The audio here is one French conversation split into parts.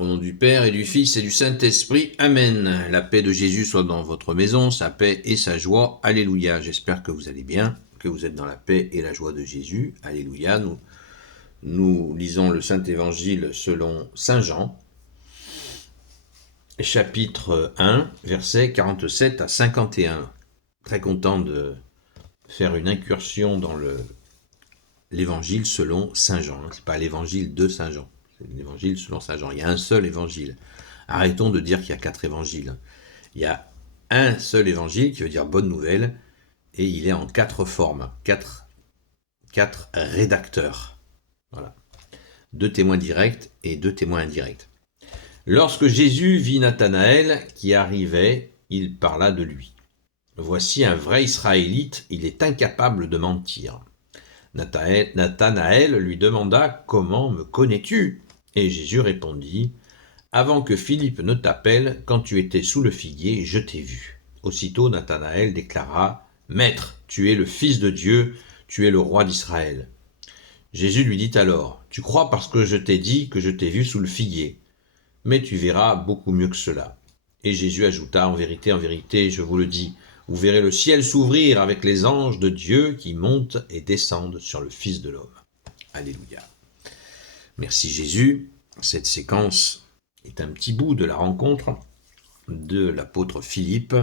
Au nom du Père et du Fils et du Saint-Esprit, Amen. La paix de Jésus soit dans votre maison, sa paix et sa joie. Alléluia. J'espère que vous allez bien, que vous êtes dans la paix et la joie de Jésus. Alléluia. Nous lisons le Saint-Évangile selon Saint Jean, chapitre 1, versets 47 à 51. Très content de faire une incursion dans l'évangile selon Saint Jean. Ce n'est pas l'évangile de Saint Jean, c'est l'évangile selon Saint Jean. Il y a un seul évangile. Arrêtons de dire qu'il y a 4 évangiles. Il y a un seul évangile qui veut dire bonne nouvelle, et il est en 4 formes, 4 rédacteurs. Voilà. 2 témoins directs et 2 témoins indirects. Lorsque Jésus vit Nathanaël qui arrivait, il parla de lui. Voici un vrai Israélite, il est incapable de mentir. Nathanaël lui demanda « Comment me connais-tu » Et Jésus répondit « Avant que Philippe ne t'appelle, quand tu étais sous le figuier, je t'ai vu. » Aussitôt Nathanaël déclara « Maître, tu es le Fils de Dieu, tu es le roi d'Israël. » Jésus lui dit alors « Tu crois parce que je t'ai dit que je t'ai vu sous le figuier, mais tu verras beaucoup mieux que cela. » Et Jésus ajouta « En vérité, je vous le dis, vous verrez le ciel s'ouvrir avec les anges de Dieu qui montent et descendent sur le Fils de l'homme. » Alléluia. Merci Jésus. Cette séquence est un petit bout de la rencontre de l'apôtre Philippe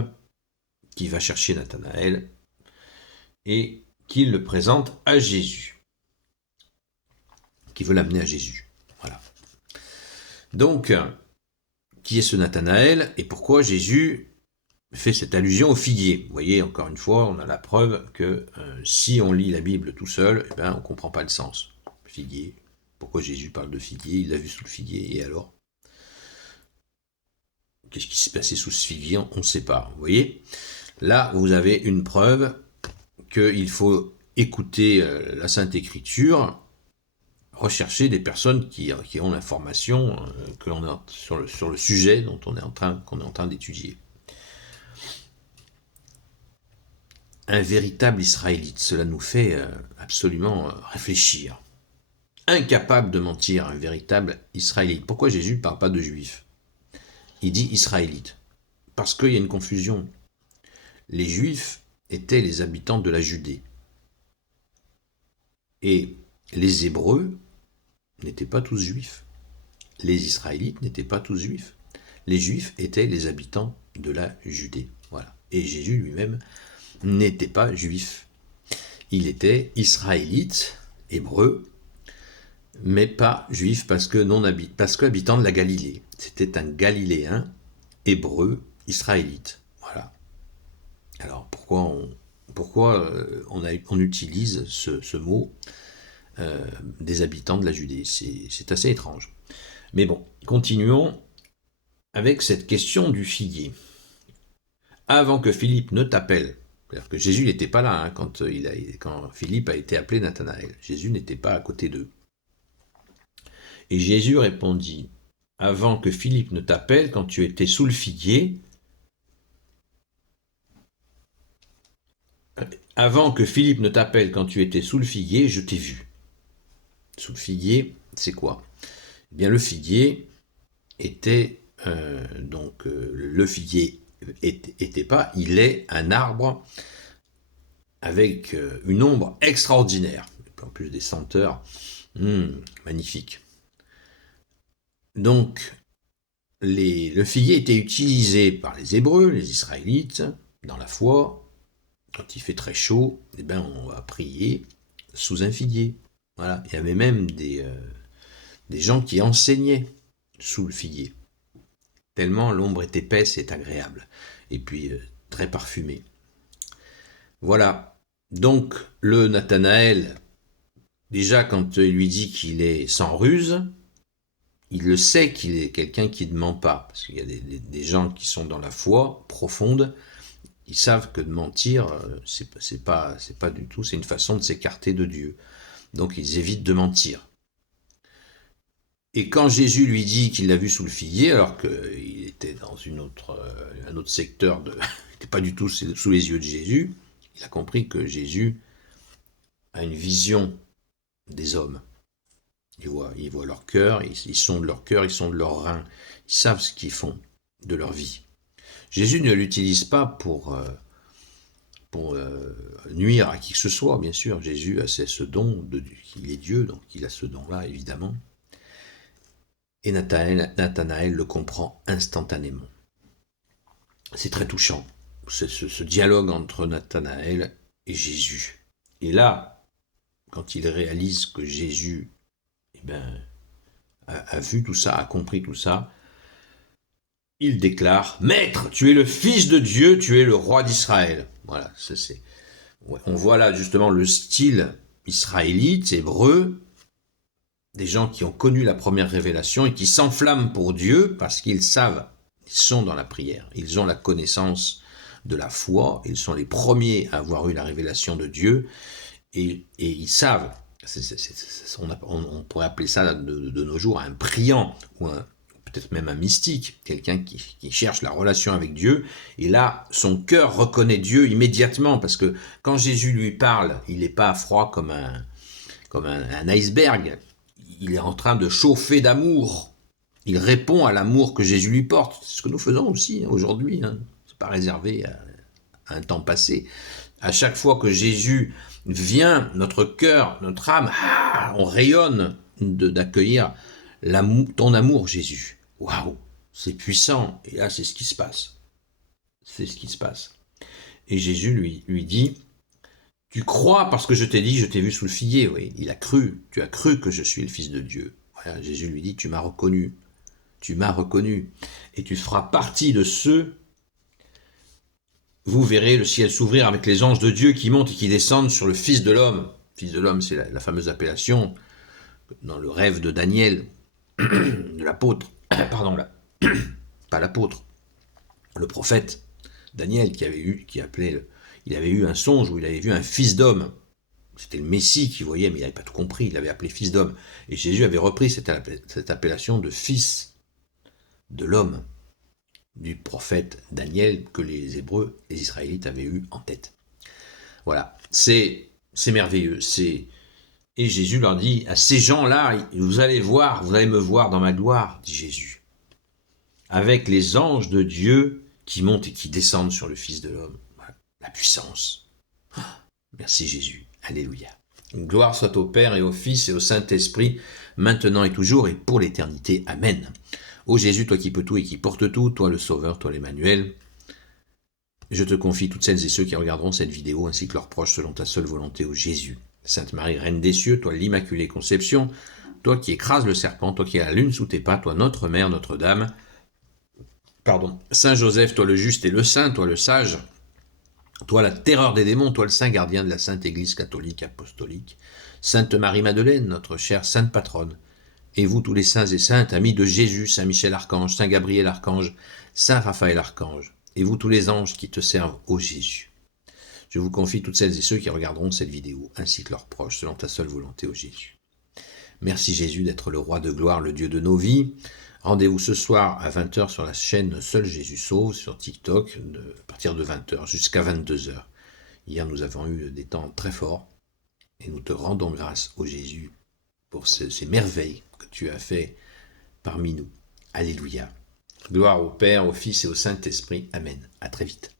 qui va chercher Nathanaël et qui le présente à Jésus, qui veut l'amener à Jésus. Voilà. Donc, qui est ce Nathanaël et pourquoi Jésus fait cette allusion au figuier? Vous voyez, encore une fois, on a la preuve que si on lit la Bible tout seul, eh ben, on ne comprend pas le sens. Figuier, pourquoi Jésus parle de figuier? Il l'a vu sous le figuier, et alors? Qu'est-ce qui s'est passé sous ce figuier? On ne sait pas. Vous voyez, là, vous avez une preuve qu'il faut écouter la Sainte Écriture, rechercher des personnes qui ont l'information que l'on a sur le sujet qu'on est en train d'étudier. Un véritable Israélite, cela nous fait absolument réfléchir. Incapable de mentir, un véritable Israélite. Pourquoi Jésus ne parle pas de Juifs? Il dit Israélite. Parce qu'il y a une confusion. Les Juifs étaient les habitants de la Judée. Et les Hébreux n'étaient pas tous juifs. Les Israélites n'étaient pas tous juifs. Les Juifs étaient les habitants de la Judée. Voilà. Et Jésus lui-même n'était pas juif. Il était israélite, hébreu, mais pas juif parce que habitant de la Galilée. C'était un Galiléen, hébreu, israélite. Voilà. Alors pourquoi on utilise ce mot des habitants de la Judée? C'est assez étrange. Mais bon, continuons avec cette question du figuier. Avant que Philippe ne t'appelle, c'est-à-dire que Jésus n'était pas là quand Philippe a été appelé Nathanaël. Jésus n'était pas à côté d'eux. Et Jésus répondit, avant que Philippe ne t'appelle, quand tu étais sous le figuier, avant que Philippe ne t'appelle quand tu étais sous le figuier, je t'ai vu. Sous le figuier, c'est quoi? Eh bien, le figuier était le figuier était pas, il est un arbre avec une ombre extraordinaire, en plus des senteurs magnifiques. Donc, le figuier était utilisé par les Hébreux, les Israélites, dans la foi. Quand il fait très chaud, eh ben, on va prier sous un figuier. Voilà. Il y avait même des gens qui enseignaient sous le figuier, tellement l'ombre est épaisse et agréable, et puis très parfumée. Voilà. Donc, le Nathanaël, déjà quand il lui dit qu'il est sans ruse, il le sait qu'il est quelqu'un qui ne ment pas, parce qu'il y a des gens qui sont dans la foi profonde, ils savent que de mentir, c'est pas du tout, c'est une façon de s'écarter de Dieu. Donc ils évitent de mentir. Et quand Jésus lui dit qu'il l'a vu sous le figuier, alors qu'il était dans un autre secteur, il n'était pas du tout sous les yeux de Jésus, il a compris que Jésus a une vision des hommes. Ils voient leur cœur, ils sondent leur cœur, ils sondent leurs reins. Ils savent ce qu'ils font de leur vie. Jésus ne l'utilise pas pour nuire à qui que ce soit, bien sûr. Jésus a ce don, il est Dieu, donc il a ce don-là, évidemment. Et Nathanaël le comprend instantanément. C'est très touchant, ce dialogue entre Nathanaël et Jésus. Et là, quand il réalise que Jésus a vu tout ça, a compris tout ça, il déclare « Maître, tu es le Fils de Dieu, tu es le roi d'Israël ». Voilà, on voit là justement le style israélite, hébreu, des gens qui ont connu la première révélation et qui s'enflamment pour Dieu parce qu'ils savent, ils sont dans la prière, ils ont la connaissance de la foi, ils sont les premiers à avoir eu la révélation de Dieu et ils savent, on pourrait appeler ça de nos jours un priant ou peut-être même un mystique, quelqu'un qui cherche la relation avec Dieu, et là, son cœur reconnaît Dieu immédiatement, parce que quand Jésus lui parle, il n'est pas froid comme un iceberg, il est en train de chauffer d'amour, il répond à l'amour que Jésus lui porte, c'est ce que nous faisons aussi aujourd'hui, c'est pas réservé à un temps passé. À chaque fois que Jésus vient, notre cœur, notre âme, on rayonne d'accueillir ton amour, Jésus. Waouh, c'est puissant. Et là, c'est ce qui se passe. C'est ce qui se passe. Et Jésus lui dit, tu crois parce que je t'ai dit, je t'ai vu sous le figuier. Oui, il a cru. Tu as cru que je suis le Fils de Dieu. Voilà, Jésus lui dit, tu m'as reconnu. Tu m'as reconnu. Et tu feras partie de ceux. Vous verrez le ciel s'ouvrir avec les anges de Dieu qui montent et qui descendent sur le Fils de l'homme. Fils de l'homme, c'est la fameuse appellation dans le rêve de Daniel, de l'apôtre. Pardon, pas l'apôtre, le prophète Daniel il avait eu un songe où il avait vu un fils d'homme. C'était le Messie qu'il voyait, mais il n'avait pas tout compris, il l'avait appelé fils d'homme. Et Jésus avait repris cette appellation de fils de l'homme, du prophète Daniel que les Hébreux, les Israélites avaient eu en tête. Voilà, c'est merveilleux. Et Jésus leur dit, à ces gens-là, vous allez me voir dans ma gloire, dit Jésus, avec les anges de Dieu qui montent et qui descendent sur le Fils de l'homme. Voilà. La puissance. Merci Jésus. Alléluia. Gloire soit au Père et au Fils et au Saint-Esprit, maintenant et toujours et pour l'éternité. Amen. Ô Jésus, toi qui peux tout et qui portes tout, toi le Sauveur, toi l'Emmanuel, je te confie toutes celles et ceux qui regarderont cette vidéo ainsi que leurs proches selon ta seule volonté, ô Jésus. Sainte Marie, Reine des cieux, toi l'Immaculée Conception, toi qui écrases le serpent, toi qui as la lune sous tes pas, toi notre Mère, Notre-Dame, Saint Joseph, toi le juste et le saint, toi le sage, toi la terreur des démons, toi le saint gardien de la Sainte Église catholique apostolique, Sainte Marie-Madeleine, notre chère sainte patronne, et vous tous les saints et saintes, amis de Jésus, Saint Michel Archange, Saint Gabriel Archange, Saint Raphaël Archange, et vous tous les anges qui te servent, ô Jésus. Je vous confie toutes celles et ceux qui regarderont cette vidéo, ainsi que leurs proches, selon ta seule volonté, ô Jésus. Merci Jésus d'être le roi de gloire, le Dieu de nos vies. Rendez-vous ce soir à 20h sur la chaîne Seul Jésus Sauve, sur TikTok, à partir de 20h jusqu'à 22h. Hier, nous avons eu des temps très forts, et nous te rendons grâce, ô Jésus, pour ces merveilles que tu as fait parmi nous. Alléluia. Gloire au Père, au Fils et au Saint-Esprit. Amen. À très vite.